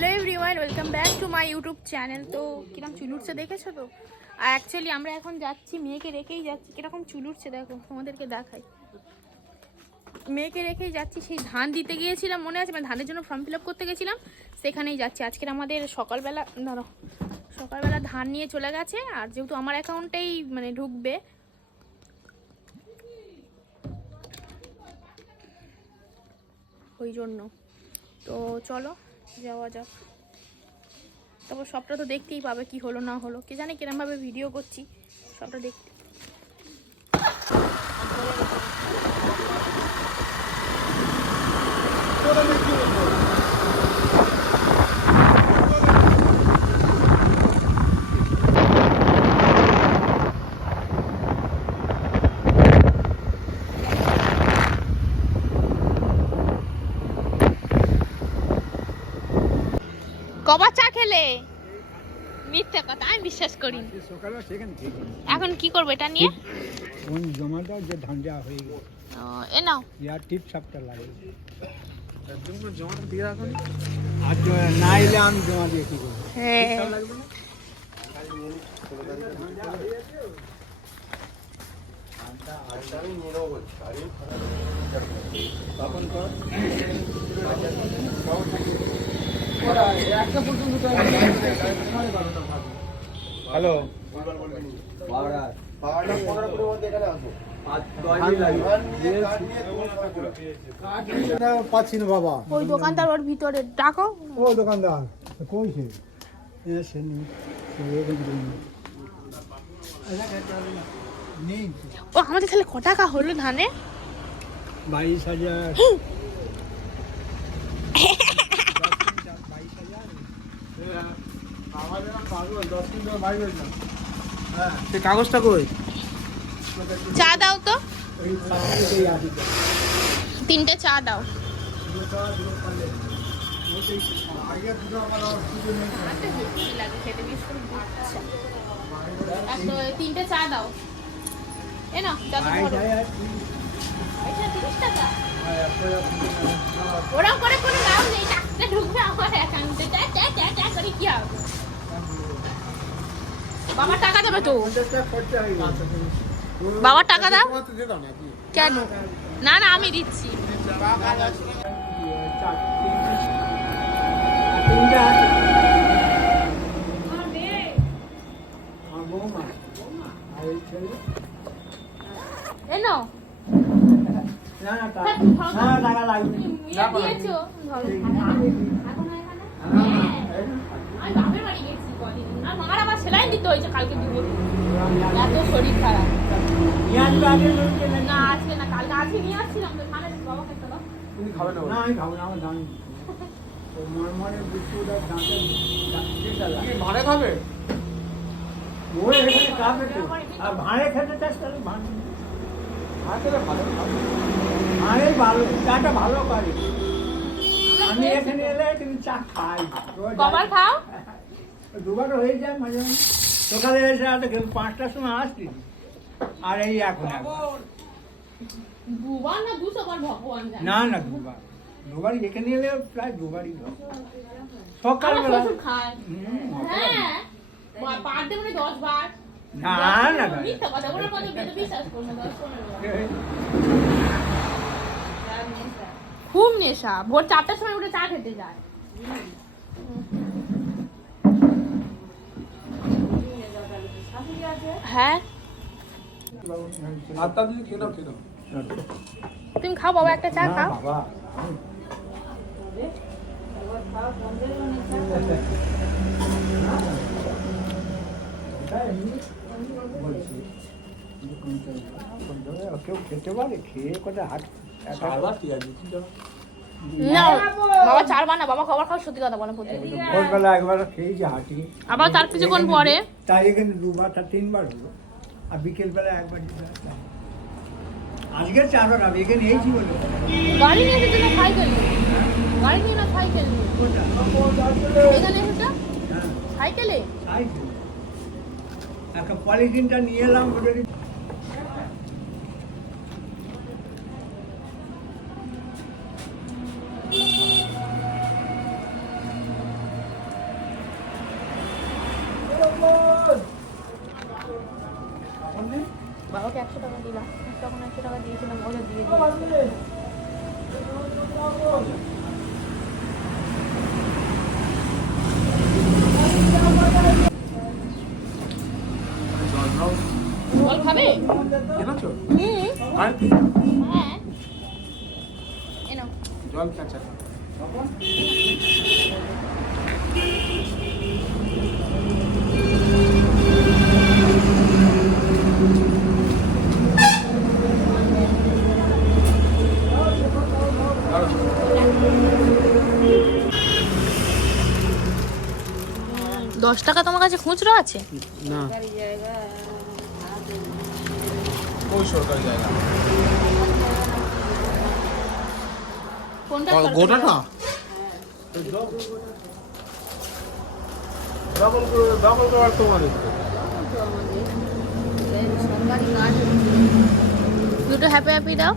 Hello everyone, welcome back to my YouTube channel. তো কিরকম চুল উঠছে দেখেছো তো? আর অ্যাকচুয়ালি আমরা এখন যাচ্ছি, মেয়েকে রেখেই যাচ্ছি। কিরকম চুল উঠছে দেখো, তোমাদেরকে দেখাই। মেয়েকে রেখেই যাচ্ছি। সেই ধান দিতে গিয়েছিলাম, মনে আছে? মানে ধানের জন্য ফর্ম ফিল আপ করতে গেছিলাম, সেখানেই যাচ্ছি। আজকের আমাদের সকালবেলা ধান নিয়ে চলে গেছে। আর যেহেতু আমার অ্যাকাউন্টেই মানে ঢুকবে, ওই জন্য। তো চলো যাওয়া যাক। তারপর সবটা তো দেখতেই পাবে, কি হলো না হলো, কে জানে কিরমভাবে ভিডিও করছি, সবটা দেখতে। কবা চা খেলে? মিথ্যা কথা, আমি বিশ্বাস করি। এখন কি করবো এটা নিয়ে? জমা দাও, যে ধান দেওয়া হয়ে গেছে। এ নাও, ইয়ার টিপ সাপটা লাগে একদম করে জমা দিয়ে রাখুন। আর না এলে আমি জমা দিয়ে কি করবো? হ্যাঁ লাগবে না। হ্যালো, পাচ্ছি না বাবা। ওই দোকানদার ওর ভিতরে, ডাকো। ও দোকানদার কইছে ও আমাদের তাহলে ক টাকা হলো ধানে? 22,000। কাগজটা কই? চা দাও তো, 3টে চা দাও। আচ্ছা, 3টে চা দাও। এ নাও, যত বড়। এটা 30 টাকা। ওরকম করে কোনো লাভ নেই, টাকাটা ঢুকবে আমার অ্যাকাউন্টে। ট্যা করে কি হবে? বাবার টাকা দেবে তো। বাবার টাকা দাও। কেন? না না, আমি দিচ্ছি। এ নাও। টাকা লাগবে। দিয়েছো? আমি বাপের বাড়ি গেছি কদিন। আর মার আবার সেলাইন দিতে হয়েছে কালকে দুপুর। এত শরীর খারাপ। না আজকে না, কালকে আজকে নিয়ে আসছিলাম তো। খানে বাবা খেতে দাও। তুমি খাবে না? আমি খাবো না, আমার জানি। তো মরমরে বিস্কুট আর দাঁতের ভাড়ে খাবে? ও এখানে খাবে তো। আর ভাড়ে খেতে চাস তাহলে ভাড়ে খেলে ভালো খাবে। ভাড়ে ভালো, চাটা ভালো করে। আমি এখানে এলে তুমি চা খাই। কবার খাও? দুবার হয়ে যায় মাঝে মাঝে। সকালে এসে 5টার সময় আসছি, আর এই এখন দুবার না 200 বার ভগবান জানে। না না দুবারই এখানে এলে প্রায় দুবারই সকালবেলা খায়। হ্যাঁ, পার দে মানে 10 বার। না না মিথ্যা কথা, ওনার কথা বিশ্বাস করো না। 10-15 খুব নেশা। ভোর 4টার সময় উঠে চা খেতে যায়। হ্যাঁ, তুমি খাও বাবা, একটা চা খাও। বাবা কেউ খেতে পারে? খেয়ে কোথায় হাট না বাবা, 4 বার না বাবা, খাবার খাও। সত্যি কথা বলো, ভোরবেলা একবার খেয়েছি হাঁটি, আবার তার কিছুক্ষণ পরে। তাই এখানে 2বার 3বার হলো। আর বিকেল বেলা একবার। আজকে 4বার হবে এখানে এইছি বলে। গাড়ি নিয়ে এসেছে না সাইকেল নিয়ে? গাড়ি নিয়ে না সাইকেল নিয়ে? এখানে এসেছে সাইকেলে। সাইকেল একটা পলিথিনটা নিয়ে এলাম। ওকে 100 টাকা দিলাম, তখন 100 টাকা দিয়েছিলাম, ওকে দিয়ে দিয়েছি। জল খাবে? হ্যাঁ এনো জল চাচা। দশ টাকা তোমার কাছে খুচরো আছে? না ওই সরকারি জায়গা কোনটা? গোটাটা দখল করার তোমাদের দুটো হ্যাপি হ্যাপি দাও,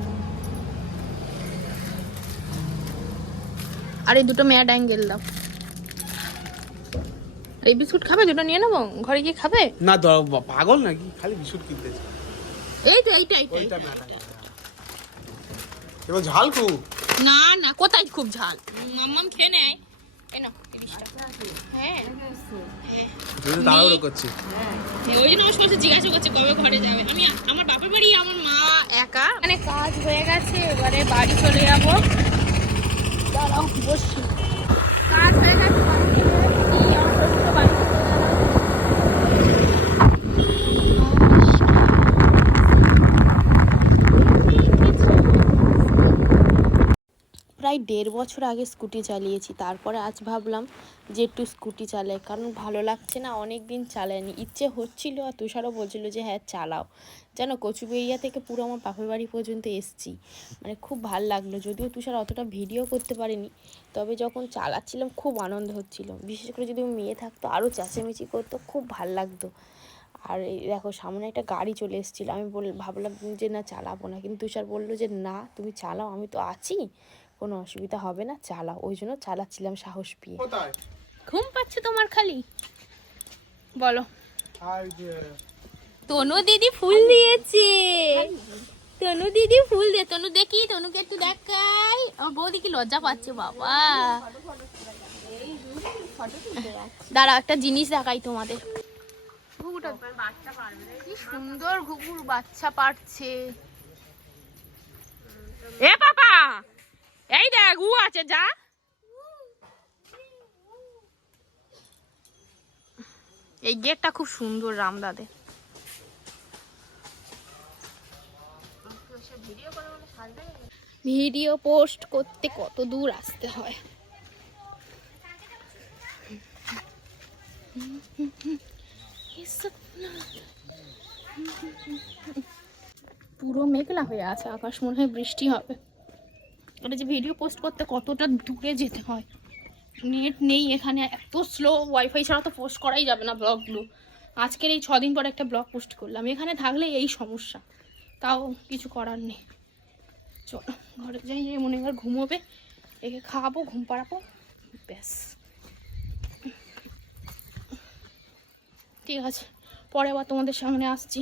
আর এই দুটো ম্যাড অ্যাঙ্গেল দাও। আর এই বিস্কুট খাবে? দুটো নিয়ে নেবো, ঘরে গিয়ে খাবে? না পাগল নাকি, খালি বিস্কুট কিনতেছে। এই তো এইটাই এবার ঝাল খুব। না না, কোথায় খুব ঝাল, মাম্মাম খেয়ে নেয়। এনো 30 টাকা। হ্যাঁ তাড়াহুড়ো করছি, ওই জন্য আমার কাছে জিজ্ঞাসা করছে কবে ঘরে যাবে। আমি আমার বাপের বাড়ি, আমার মা একা, মানে কাজ হয়ে গেছে, এবারে বাড়ি চলে যাবো। দাঁড়াও বসছি, কাজ হয়ে গেছে, বাড়ি চলে যাচ্ছি, আমার শ্বশুর বাড়ি চলে যাবে। প্রায় 1.5 বছর আগে স্কুটি চালিয়েছি, তারপরে আজ ভাবলাম যে একটু স্কুটি চালাই, কারণ ভালো লাগছে না, অনেক দিন চালাইনি, ইচ্ছে হচ্ছিল। আর তুষারও বলছিল যে হ্যাঁ চালাও। যেন কচুবেড়িয়া থেকে পুরো আমার বাপের বাড়ি পর্যন্ত এসছি, মানে খুব ভাল লাগলো। যদিও তুষার অতটা ভিডিও করতে পারিনি, তবে যখন চালাচ্ছিলাম খুব আনন্দ হচ্ছিল। বিশেষ করে যদি মেয়ে থাকতো আরও চেঁচামেচি করতো, খুব ভাল লাগতো। আর এই দেখো সামনে একটা গাড়ি চলে এসেছিলো, আমি ভাবলাম যে না চালাবো না, কিন্তু তুষার বললো যে না তুমি চালাও, আমি তো আছি, কোনো অসুবিধা হবে না, চালাও। ওই জন্য চালাচ্ছিলাম সাহস পেয়ে। ঘুম পাচ্ছে তোমার খালি? বলো। তনু দিদি ফুল দিয়েছে, তনু দিদি ফুল দিয়ে, তনু দেখি, তনুকে একটু দেখাই। আমার বৌদি কি লজ্জা পাচ্ছে বাবা। দাঁড়া একটা জিনিস দেখাই তোমাদের। কি সুন্দর ঘুঘুর বাচ্চা পারছে। এ পাপা, এই দেখ উ আছে, যা। এই গেটটা খুব সুন্দর রামদাদে। ভিডিও পোস্ট করতে কত দূর আসতে হয়। পুরো মেঘলা হয়ে আছে আকাশ, মনে হয় বৃষ্টি হবে। ওটা যে ভিডিও পোস্ট করতে কতটা দূরে যেতে হয়, নেট নেই এখানে, এত স্লো, ওয়াইফাই ছাড়া তো পোস্ট করাই যাবে না ব্লগগুলো। আজকের এই 6 দিন পর একটা ব্লগ পোস্ট করলাম, এখানে থাকলে এই সমস্যা, তাও কিছু করার নেই। চলো ঘরে যাই, যে মনে হয় ঘুমোবে, একে খাওয়াবো, ঘুম পাড়াবো, ব্যাস। ঠিক আছে, পরে আবার তোমাদের সামনে আসছি।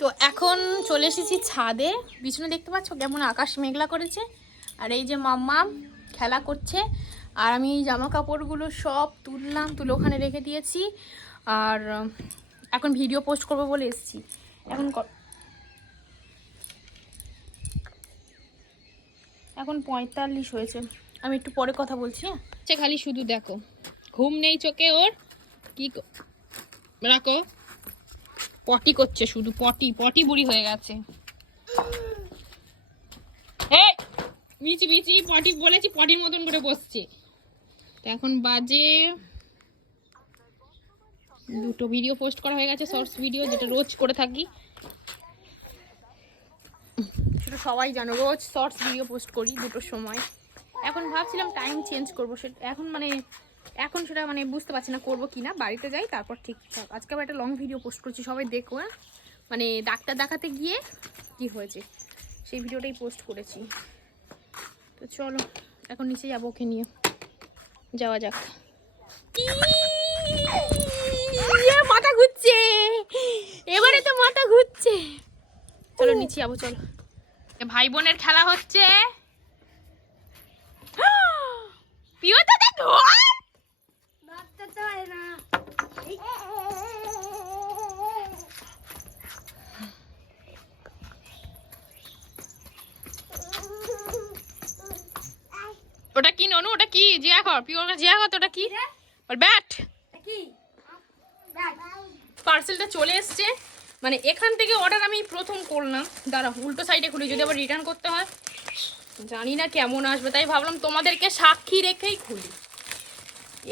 তো এখন চলে এসেছি ছাদে, পিছনে দেখতে পাচ্ছ কেমন আকাশ মেঘলা করেছে, আর এই যে মাম্মা খেলা করছে, আর আমি এই জামা কাপড়গুলো সব তুললাম, তুলে ওখানে রেখে দিয়েছি। আর এখন ভিডিও পোস্ট করবো বলে এসেছি। এখন 45 হয়েছে, আমি একটু পরে কথা বলছি। হ্যাঁ খালি শুধু দেখো, ঘুম নেই চোখে ওর, কি রাখো, পটি করছে, শুধু পটি বুড়ি হয়ে গেছে। এই মিচি মিচি পটি বলেছি, পটির মতন করে বসছে। তো এখন বাজে 2টো, ভিডিও পোস্ট করা হয়ে গেছে, শর্টস ভিডিও, যেটা রোজ করে থাকি, সেটা সবাই জানো, রোজ শর্টস ভিডিও পোস্ট করি 2টোর সময়। এখন ভাবছিলাম টাইম চেঞ্জ করবো, সেটা এখন সেটা মানে বুঝতে পারছি না করবো কি না, বাড়িতে যাই তারপর ঠিকঠাক। আজকে আবার একটা লং ভিডিও পোস্ট করছি, সবাই দেখো। হ্যাঁ মানে ডাক্তার দেখাতে গিয়ে কি হয়েছে সেই ভিডিওটাই পোস্ট করেছি। তো চলো এখন নিচে যাবো, ওকে নিয়ে যাওয়া যাক। মাথা ঘুরছে, এবারে তো মাথা ঘুরছে। যাচ্ছে। চলো নিচে যাবো, চলো। ভাই বোনের খেলা হচ্ছে। পিও তো দেখো ওটা কি ননু, ওটা কি জিয়া কর, পিওর জিয়া কর, ওটা কি ওর ব্যাট। পার্সেলটা চলে এসছে, মানে এখান থেকে অর্ডার আমি প্রথম করলাম। দাঁড়া উল্টো সাইডে খুলি, যদি আবার রিটার্ন করতে হয় জানি না কেমন আসবে, তাই ভাবলাম তোমাদেরকে সাক্ষী রেখেই খুলি।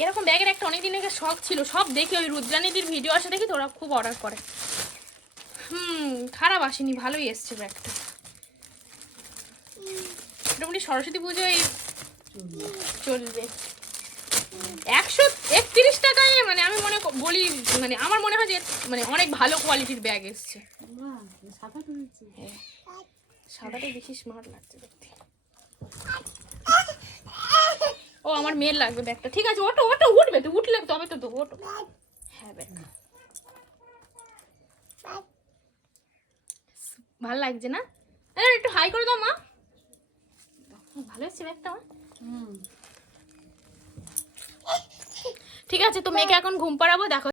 এরকম ব্যাগের একটা অনেকদিন আগে শখ ছিল, সব দেখি ওই রুদ্রানীদির ভিডিও আসে দেখি তো ওরা খুব অর্ডার করে। খারাপ আসেনি, ভালোই এসছে ব্যাগটা। মোটামুটি সরস্বতী পুজোয় চলবে। 131 টাকায়, মানে আমি বলি, মানে আমার মনে হয় যে মানে অনেক ভালো কোয়ালিটির ব্যাগ এসছে। সাদাটাই বেশি স্মার্ট লাগছে দেখতে। ও আমার মেয়ের লাগবে ব্যাগটা, ঠিক আছে ওটো ওটো উঠবে তো, উঠলে তবে তো দেবো, ওটো। হ্যাঁ ব্যাগ ভালো লাগছে না? একটু হাই করে দাও মা। ভালো এসছে ব্যাগটা আমার। ঠিক আছে, তো মেয়েকে এখন ঘুম পাড়াবো, দেখো।